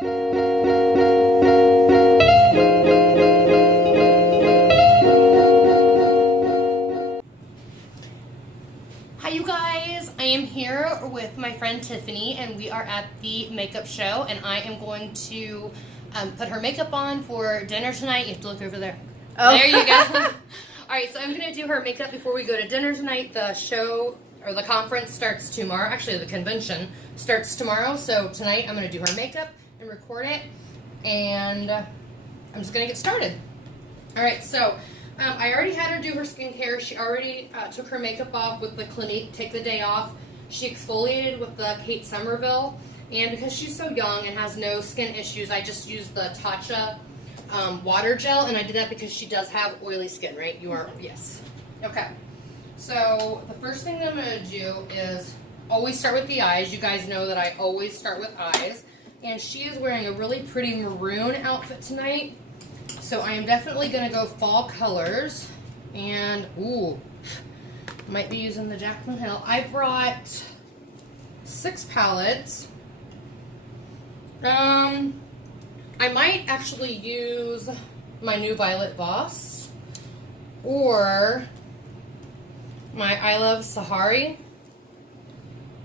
Hi you guys, I am here with my friend Tiffany and we are at the makeup show and I am going to put her makeup on for dinner tonight. You have to look over there. Oh. There you go. Alright, so I'm going to do her makeup before we go to dinner tonight. The show, or the conference, starts tomorrow. Actually, the convention starts tomorrow. So tonight I'm going to do her makeup and record it. And I'm just going to get started. Alright, so I already had her do her skincare. She already took her makeup off with the Clinique Take the Day Off. She exfoliated with the Kate Somerville. And because she's so young and has no skin issues, I just used the Tatcha water gel. And I did that because she does have oily skin, right? You are, yes. Okay. So the first thing that I'm going to do is always start with the eyes. You guys know that I always start with eyes. And she is wearing a really pretty maroon outfit tonight. So I am definitely going to go fall colors, and ooh, might be using the Jaclyn Hill. I brought 6 palettes. I might actually use my new Violet Voss or my I Love Sahari.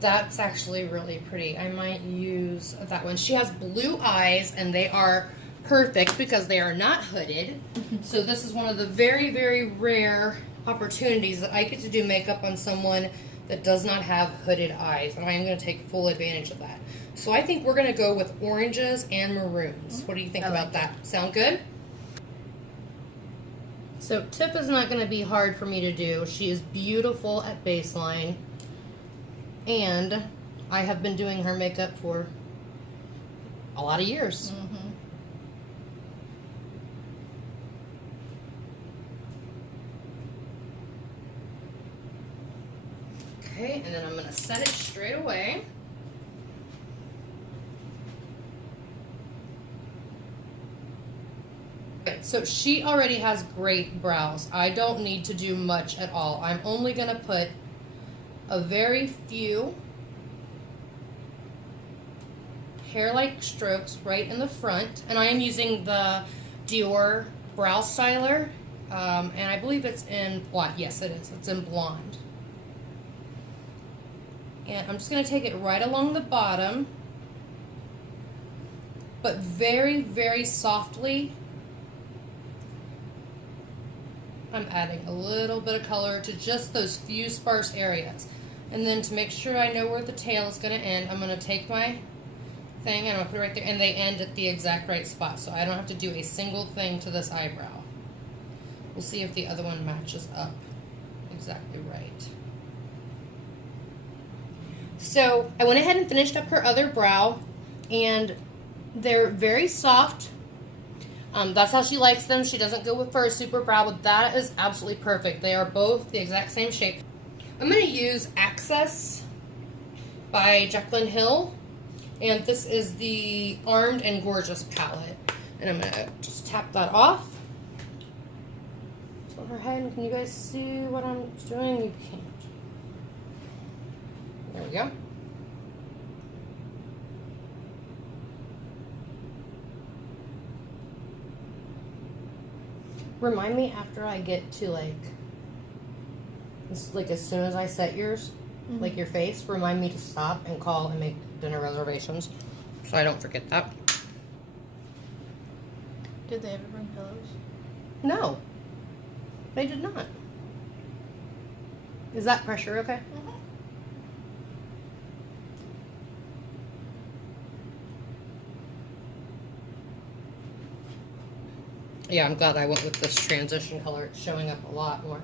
That's actually really pretty. I might use that one. She has blue eyes, and they are perfect because they are not hooded. So this is one of the very, very rare opportunities that I get to do makeup on someone that does not have hooded eyes, and I am going to take full advantage of that. So I think we're going to go with oranges and maroons. What do you think about that? Sound good? So tip is not going to be hard for me to do. She is beautiful at baseline, and I have been doing her makeup for a lot of years. Okay, and then I'm going to set it straight away. Okay, so she already has great brows. I don't need to do much at all. I'm only going to put a very few hair-like strokes right in the front. And I am using the Dior Brow Styler. And I believe it's in blonde. Yes, it is. It's in blonde. And I'm just going to take it right along the bottom, but very, very softly. I'm adding a little bit of color to just those few sparse areas. And then to make sure I know where the tail is going to end, I'm going to take my thing and I'm going to put it right there, and they end at the exact right spot, so I don't have to do a single thing to this eyebrow. We'll see if the other one matches up exactly right. So I went ahead and finished up her other brow, and they're very soft. That's how she likes them. She doesn't go for a super brow, but that is absolutely perfect. They are both the exact same shape. I'm going to use Access by Jaclyn Hill, and this is the Armed and Gorgeous palette. And I'm going to just tap that off. So her head, can you guys see what I'm doing? You can't. There we go. Remind me after I get to like as soon as I set yours, like your face, remind me to stop and call and make dinner reservations so I don't forget that. Did they ever bring pillows? No, they did not. Is that pressure okay? Yeah, I'm glad I went with this transition color. It's showing up a lot more.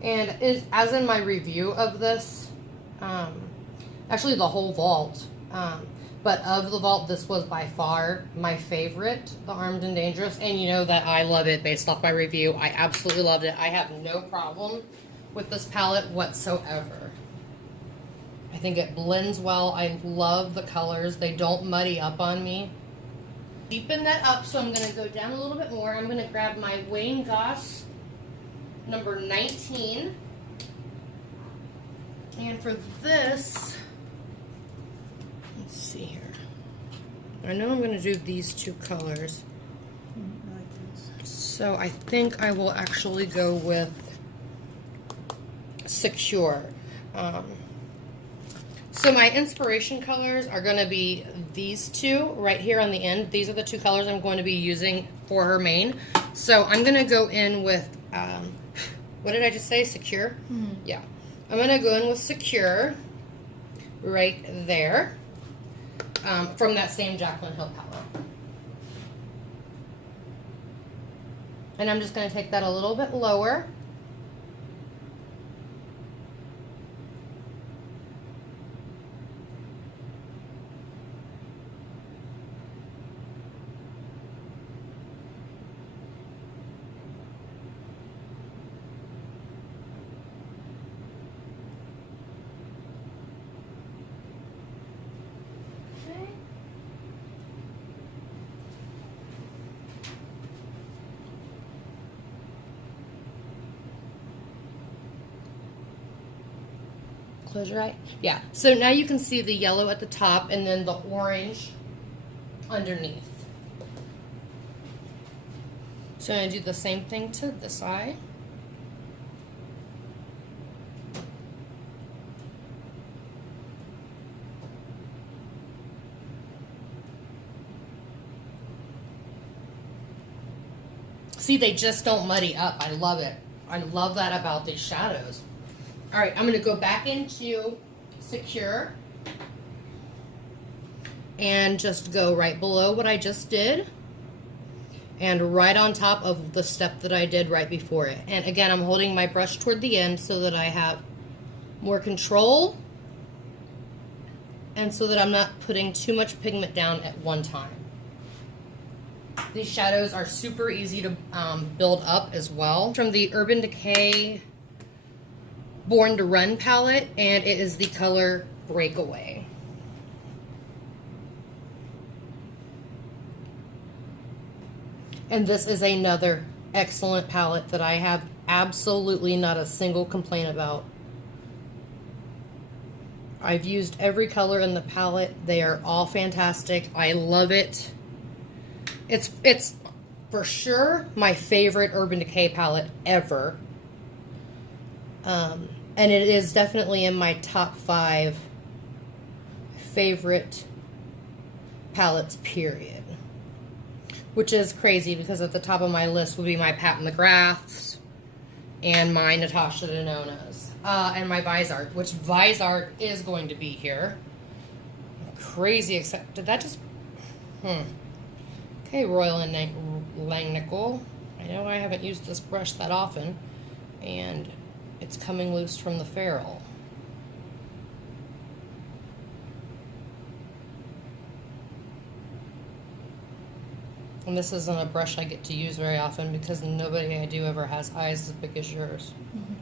And as in my review of this, actually the whole vault, but of the vault, this was by far my favorite, the Armed and Dangerous. And you know that I love it based off my review. I absolutely loved it. I have no problem with this palette whatsoever. I think it blends well. I love the colors. They don't muddy up on me. Deepen that up, so I'm going to go down a little bit more. I'm going to grab my Wayne Goss number 19. And for this, Let's see here. I know I'm going to do these two colors. I like this. So I think I will actually go with Secure. So my inspiration colors are going to be these two right here on the end. These are the two colors I'm going to be using for her mane. So I'm going to go in with, what did I just say? Secure? Mm-hmm. Yeah. I'm going to go in with Secure right there from that same Jaclyn Hill palette. And I'm just going to take that a little bit lower. Close your eye. Yeah. So now you can see the yellow at the top and then the orange underneath. So I'm going to do the same thing to this eye. See, they just don't muddy up. I love it. I love that about these shadows. All right, I'm going to go back into Secure and just go right below what I just did and right on top of the step that I did right before it. And again, I'm holding my brush toward the end so that I have more control and so that I'm not putting too much pigment down at one time. These shadows are super easy to build up as well. From the Urban Decay Born to Run palette, and it is the color Breakaway. And this is another excellent palette that I have absolutely not a single complaint about. I've used every color in the palette. They are all fantastic. I love it. It's for sure my favorite Urban Decay palette ever. And it is definitely in my top 5 favorite palettes, period. Which is crazy because at the top of my list would be my Pat McGrath's and my Natasha Denona's. And my Vizart, which Vizart is going to be here. Crazy, except, did that just, Okay, Royal and Langnickel. I know I haven't used this brush that often, and it's coming loose from the ferrule. And this isn't a brush I get to use very often because nobody I do ever has eyes as big as yours. Mm-hmm.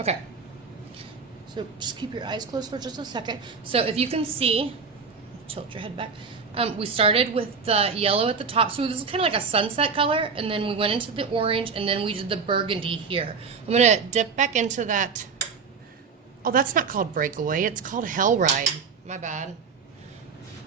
Okay. So just keep your eyes closed for just a second. So if you can see, tilt your head back. We started with the yellow at the top. So this is kind of like a sunset color. And then we went into the orange. And then we did the burgundy here. I'm going to dip back into that. Oh, that's not called Breakaway. It's called Hell Ride. My bad.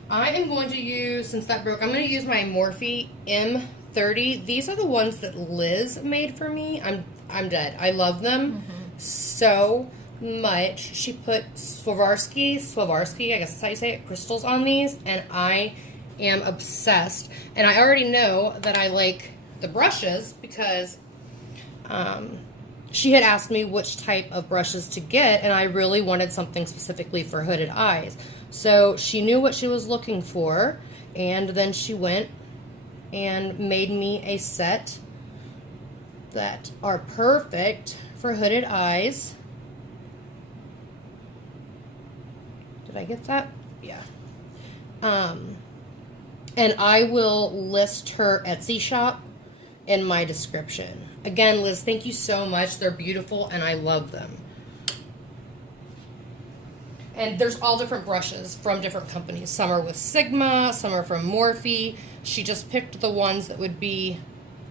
I am going to use, since that broke, I'm going to use my Morphe M30. These are the ones that Liz made for me. I'm dead. I love them so much. She put Swarovski, I guess that's how you say it, crystals on these, and I am obsessed. And I already know that I like the brushes because she had asked me which type of brushes to get, and I really wanted something specifically for hooded eyes. So she knew what she was looking for, and then she went and made me a set that are perfect for hooded eyes. Did I get that? Yeah. And I will list her Etsy shop in my description. Again, Liz, thank you so much. They're beautiful, and I love them. And there's all different brushes from different companies. Some are with Sigma, some are from Morphe. She just picked the ones that would be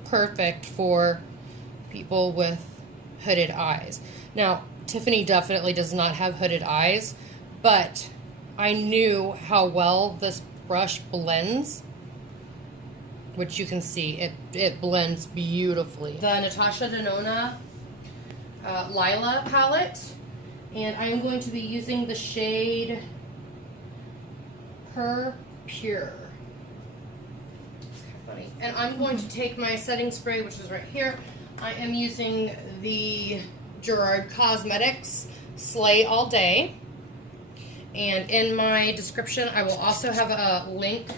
perfect for people with hooded eyes. Now, Tiffany definitely does not have hooded eyes, but I knew how well this brush blends, which you can see, it blends beautifully. The Natasha Denona Lila palette, and I'm going to be using the shade Her Pure. It's kind of funny. And I'm going to take my setting spray, which is right here. I am using the Gerard Cosmetics Slay All Day. And in my description, I will also have a link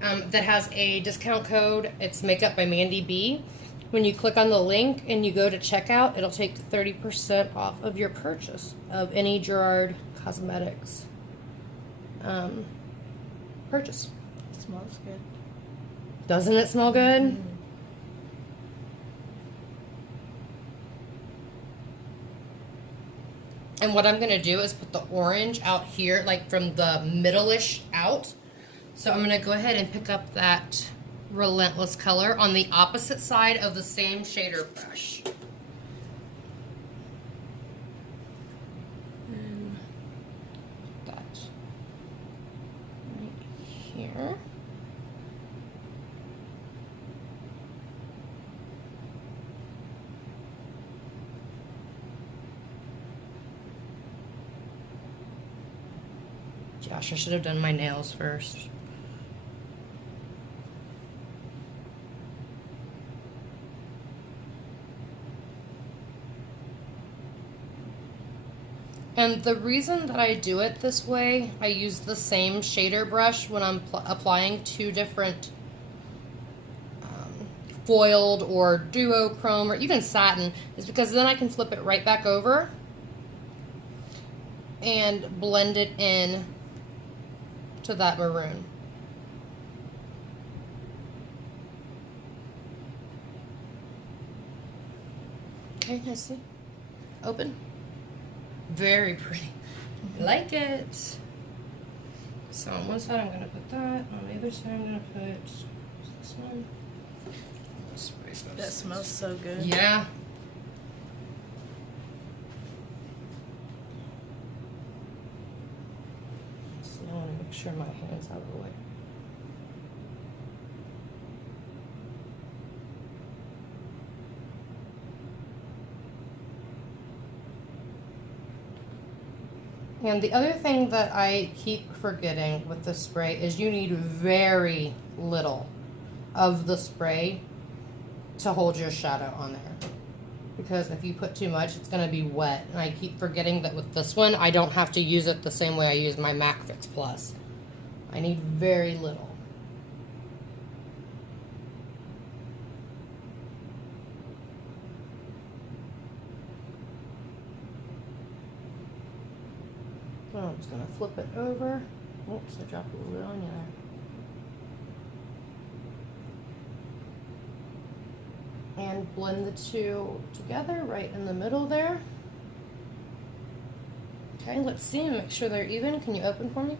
that has a discount code. It's Makeup by Mandy B. When you click on the link and you go to checkout, it'll take 30% off of your purchase of any Gerard Cosmetics purchase. It smells good. Doesn't it smell good? Mm-hmm. And what I'm going to do is put the orange out here, like from the middle-ish out. So I'm going to go ahead and pick up that Relentless color on the opposite side of the same shader brush. And that right here. Gosh, I should have done my nails first. And the reason that I do it this way, I use the same shader brush when I'm applying two different foiled or duochrome or even satin, is because then I can flip it right back over and blend it in to that maroon. Okay, let's see. Open. Very pretty. I like it. So on one side I'm going to put that. On the other side I'm going to put this one. That smells so good. Yeah. So I want to make sure my hand's out of the way. And the other thing that I keep forgetting with the spray is you need very little of the spray to hold your shadow on there. Because if you put too much, it's going to be wet. And I keep forgetting that with this one, I don't have to use it the same way I use my MAC Fix Plus. I need very little. So I'm just going to flip it over. Oops, I dropped a little bit on you there. And blend the two together right in the middle there. Okay, let's see and make sure they're even. Can you open for me?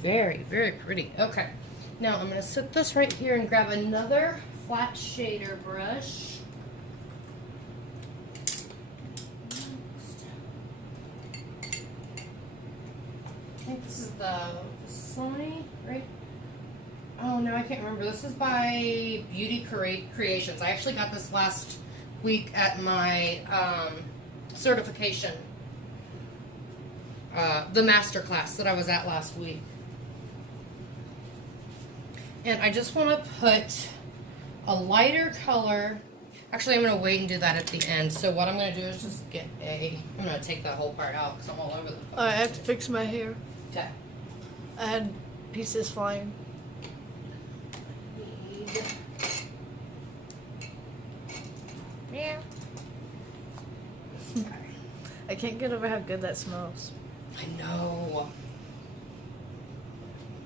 Very, very pretty. Okay, now I'm going to set this right here and grab another flat shader brush. I think this is the Sony, right? Oh no, I can't remember. This is by Beauty Creations. I actually got this last week at my certification, the master class that I was at last week. And I just want to put a lighter color. Actually, I'm going to wait and do that at the end. So what I'm going to do is just get I'm going to take that whole part out because I'm all over the place. I have to fix my hair. Okay. I had pieces flying. Yeah. Okay. I can't get over how good that smells. I know.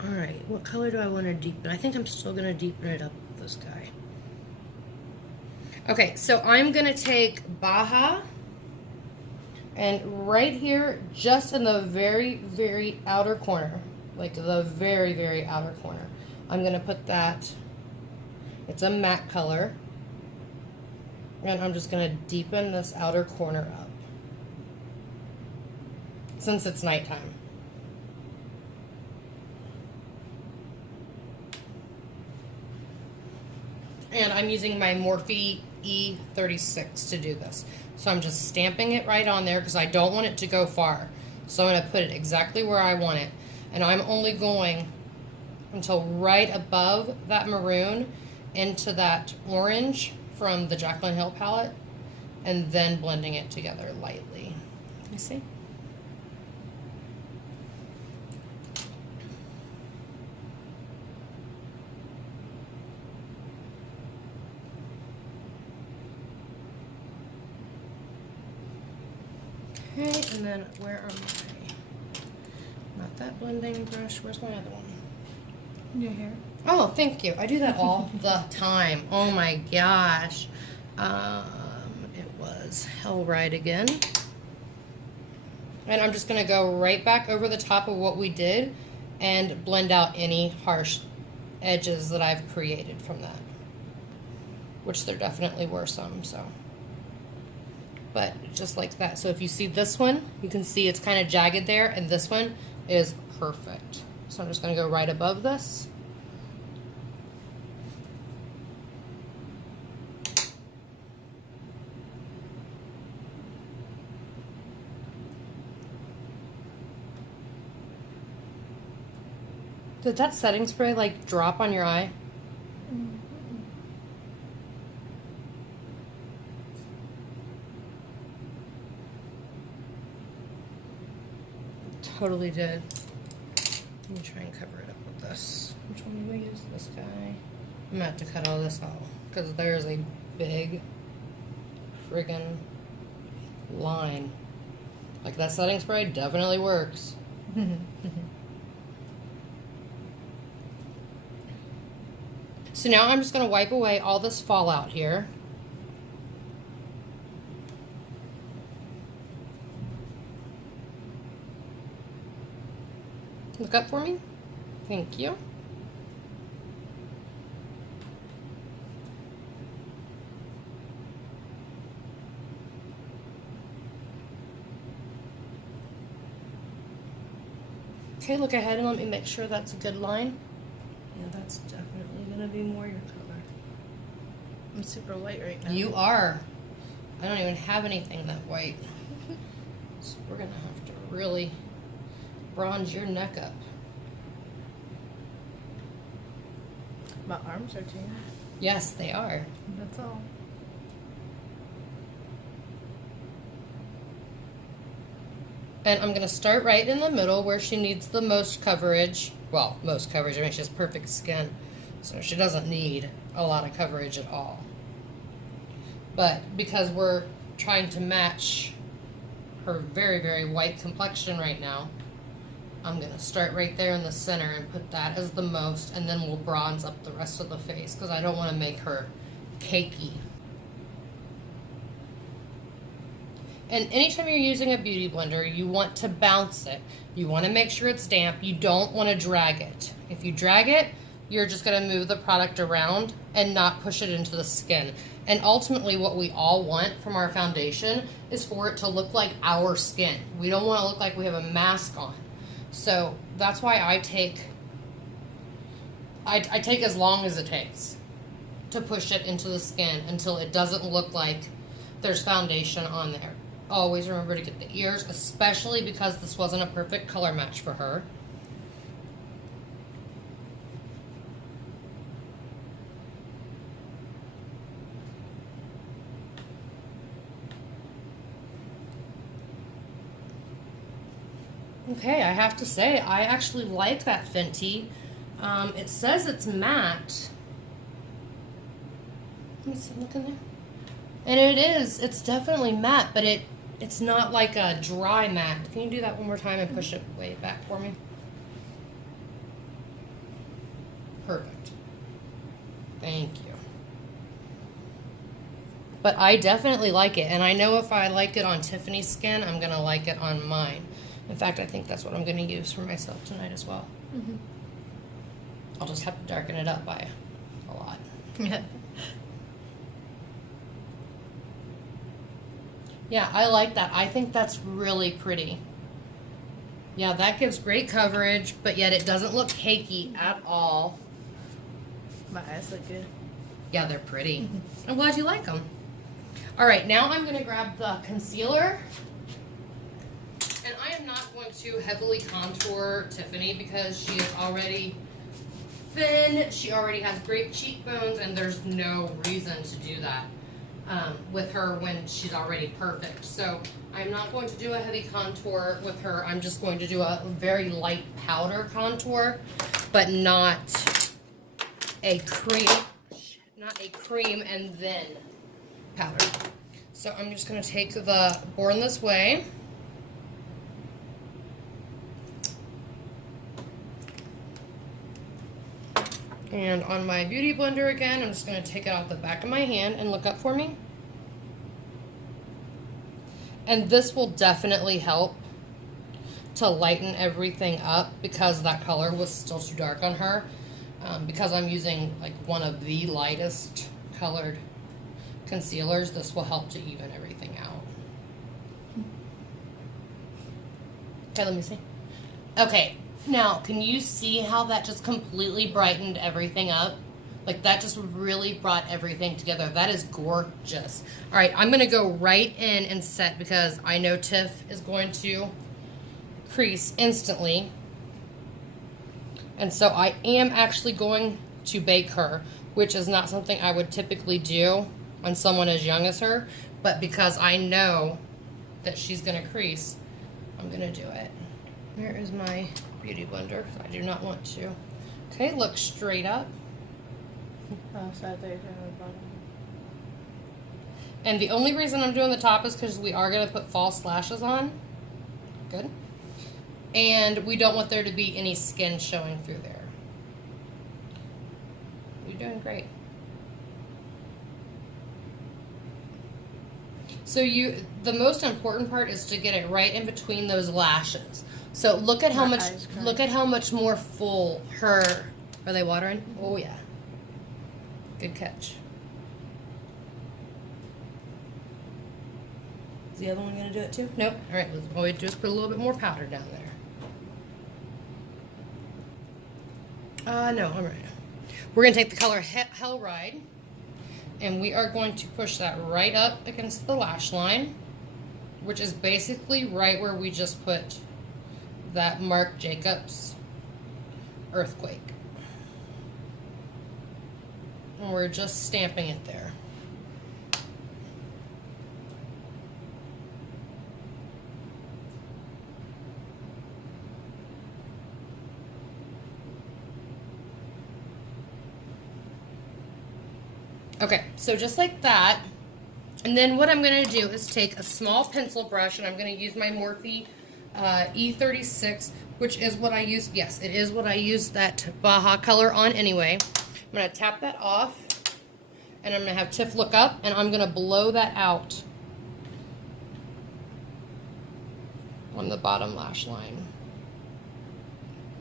Alright, what color do I want to deepen? I think I'm still going to deepen it up with this guy. Okay, so I'm going to take Baja, and right here, just in the very, very outer corner, like the very, very outer corner, I'm going to put that. It's a matte color, and I'm just going to deepen this outer corner up. since it's nighttime. And I'm using my Morphe E36 to do this. So I'm just stamping it right on there because I don't want it to go far. So I'm going to put it exactly where I want it. And I'm only going until right above that maroon into that orange from the Jaclyn Hill palette, and then blending it together lightly. You see? Okay, and then where are my, not that blending brush, where's my other one? Your hair. Oh, thank you. I do that all the time. Oh my gosh. It was Hell Ride again. And I'm just going to go right back over the top of what we did and blend out any harsh edges that I've created from that. Which there definitely were some, so. But just like that. So if you see this one, you can see it's kind of jagged there, and this one is perfect. So I'm just going to go right above this. Did that setting spray like drop on your eye? Totally did. Let me try and cover it up with this. Which one do we use? This guy. I'm gonna have to cut all this out because there's a big friggin' line. Like that setting spray definitely works. So now I'm just gonna wipe away all this fallout here. Look up for me. Thank you. Okay, look ahead and let me make sure that's a good line. Yeah, that's definitely gonna be more your color. I'm super white right now. You are. I don't even have anything that white. So we're gonna have to really bronze your neck up. My arms are too. Yes, they are. That's all. And I'm going to start right in the middle where she needs the most coverage. Well, most coverage. I mean, she has perfect skin. So she doesn't need a lot of coverage at all. But because we're trying to match her very, very white complexion right now, I'm going to start right there in the center and put that as the most. And then we'll bronze up the rest of the face because I don't want to make her cakey. And anytime you're using a beauty blender, you want to bounce it. You want to make sure it's damp. You don't want to drag it. If you drag it, you're just going to move the product around and not push it into the skin. And ultimately what we all want from our foundation is for it to look like our skin. We don't want to look like we have a mask on. So that's why I take as long as it takes to push it into the skin until it doesn't look like there's foundation on there. Always remember to get the ears, especially because this wasn't a perfect color match for her. Okay, I have to say, I actually like that Fenty. It says it's matte. Let me see, look in there. And it is. It's definitely matte, but it's not like a dry matte. Can you do that one more time and push it way back for me? Perfect. Thank you. But I definitely like it. And I know if I like it on Tiffany's skin, I'm going to like it on mine. In fact, I think that's what I'm going to use for myself tonight as well. Mm-hmm. I'll just have to darken it up by a lot. Yeah. Yeah, I like that. I think that's really pretty. Yeah, that gives great coverage, but yet it doesn't look cakey at all. My eyes look good. Yeah, they're pretty. I'm glad you like them. All right, now I'm going to grab the concealer. And I am not going to heavily contour Tiffany because she is already thin. She already has great cheekbones, and there's no reason to do that with her when she's already perfect. So I'm not going to do a heavy contour with her. I'm just going to do a very light powder contour, but not a cream and then powder. So I'm just going to take the Born This Way. And on my beauty blender again, I'm just going to take it off the back of my hand and look up for me. And this will definitely help to lighten everything up because that color was still too dark on her. Because I'm using like one of the lightest colored concealers, this will help to even everything out. Okay, let me see. Okay. Now, can you see how that just completely brightened everything up? Like, that just really brought everything together. That is gorgeous. All right, I'm going to go right in and set because I know Tiff is going to crease instantly. And so I am actually going to bake her, which is not something I would typically do on someone as young as her. But because I know that she's going to crease, I'm going to do it. Where is my beauty blender? Because I do not want to. Okay, look straight up. Oh, so they're on the bottom. And the only reason I'm doing the top is because we are going to put false lashes on. Good. And we don't want there to be any skin showing through there. You're doing great. So the most important part is to get it right in between those lashes. So look at how much more full her. Are they watering? Oh yeah. Good catch. Is the other one gonna do it too? Nope. All right. Let's always just put a little bit more powder down there. No, I'm right. We're gonna take the color Hell Ride, and we are going to push that right up against the lash line, which is basically right where we just put that Marc Jacobs Earthquake. And we're just stamping it there. Okay, so just like that. And then what I'm going to do is take a small pencil brush, and I'm going to use my Morphe E36, which is what I use. Yes, it is what I use that Baja color on anyway. I'm going to tap that off, and I'm going to have Tiff look up, and I'm going to blow that out on the bottom lash line.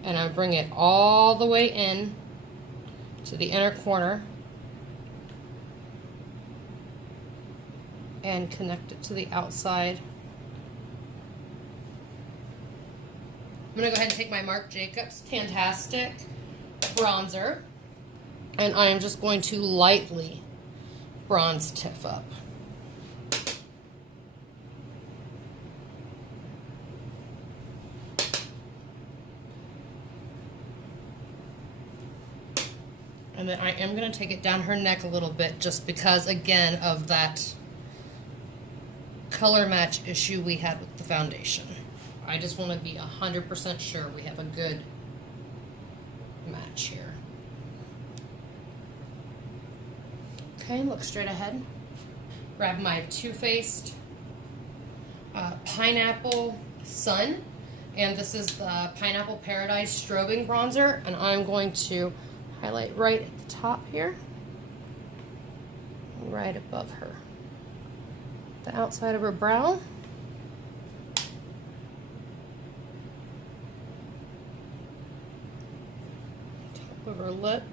And I bring it all the way in to the inner corner and connect it to the outside. I'm going to go ahead and take my Marc Jacobs Fantastic bronzer, and I am just going to lightly bronze Tiff up. And then I am going to take it down her neck a little bit just because, again, of that color match issue we had with the foundation. I just want to be 100% sure we have a good match here. Okay, look straight ahead. Grab my Too Faced Pineapple Sun, and this is the Pineapple Paradise Strobing Bronzer, and I'm going to highlight right at the top here, right above her, the outside of her brow. Top of her lip.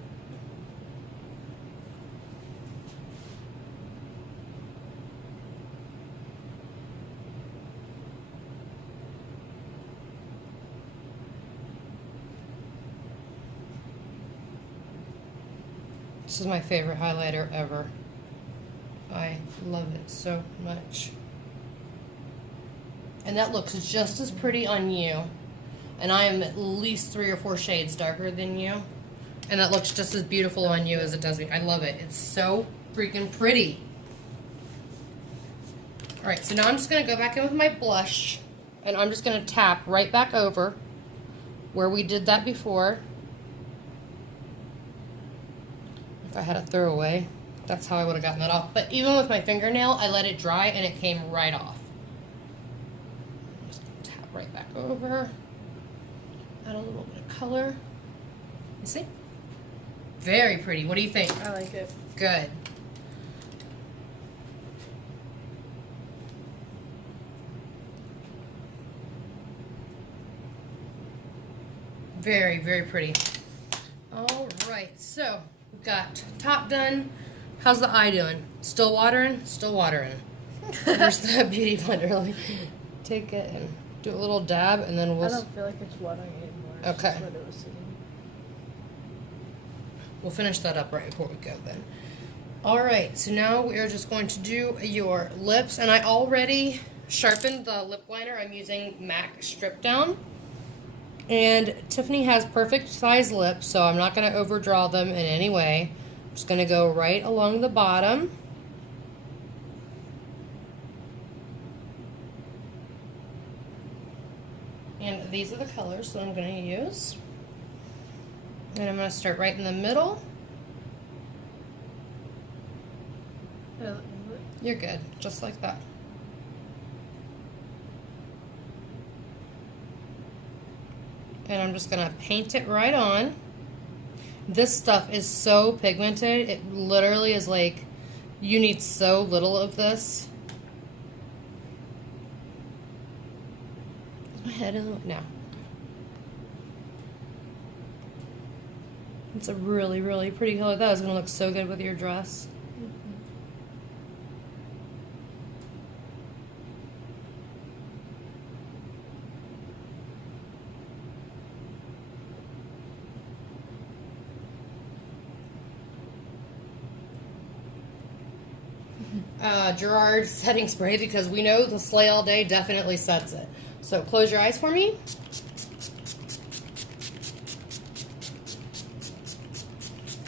This is my favorite highlighter ever. I love it so much. And that looks just as pretty on you. And I am at least 3 or 4 shades darker than you. And that looks just as beautiful on you as it does me. I love it. It's so freaking pretty. Alright, so now I'm just going to go back in with my blush. And I'm just going to tap right back over where we did that before. If I had a throwaway, that's how I would have gotten that off. But even with my fingernail, I let it dry and it came right off. I'm just going to tap right back over. Add a little bit of color. You see? Very pretty. What do you think? I like it. Good. Very, very pretty. All right, so we've got top done. How's the eye doing? Still watering? Still watering. Where's the beauty blender? Let me take it and do a little dab, and then we'll... I don't feel like it's watering anymore. Okay. It's what it was sitting. We'll finish that up right before we go then. All right, so now we are just going to do your lips, and I already sharpened the lip liner. I'm using MAC Strip Down. And Tiffany has perfect size lips, so I'm not going to overdraw them in any way. I'm just going to go right along the bottom. And these are the colors that I'm going to use. And I'm going to start right in the middle. You're good, just like that. And I'm just going to paint it right on. This stuff is so pigmented. It literally is like, you need so little of this. Is my head in the... No. It's a really, really pretty color. That is going to look so good with your dress. Gerard setting spray, because we know the Slay All Day definitely sets it. So close your eyes for me.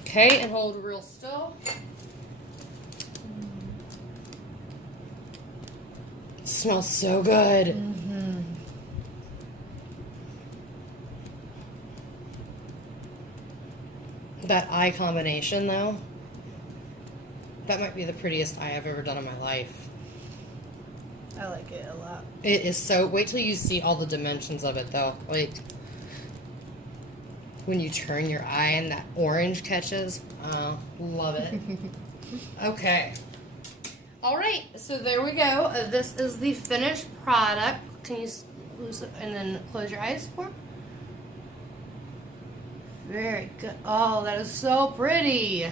Okay, and hold real still. It smells so good. Mm-hmm. That eye combination, though, that might be the prettiest eye I've ever done in my life. I like it a lot. It is so... Wait till you see all the dimensions of it, though. Like, when you turn your eye and that orange catches. Oh, love it. Okay. All right, so there we go. This is the finished product. Can you loose it and then close your eyes for me? Very good. Oh, that is so pretty.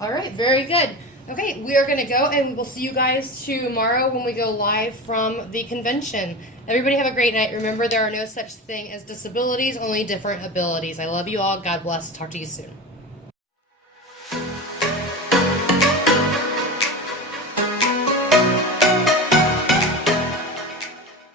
All right, very good. Okay, we are going to go, and we'll see you guys tomorrow when we go live from the convention. Everybody have a great night. Remember, there are no such thing as disabilities, only different abilities. I love you all. God bless. Talk to you soon.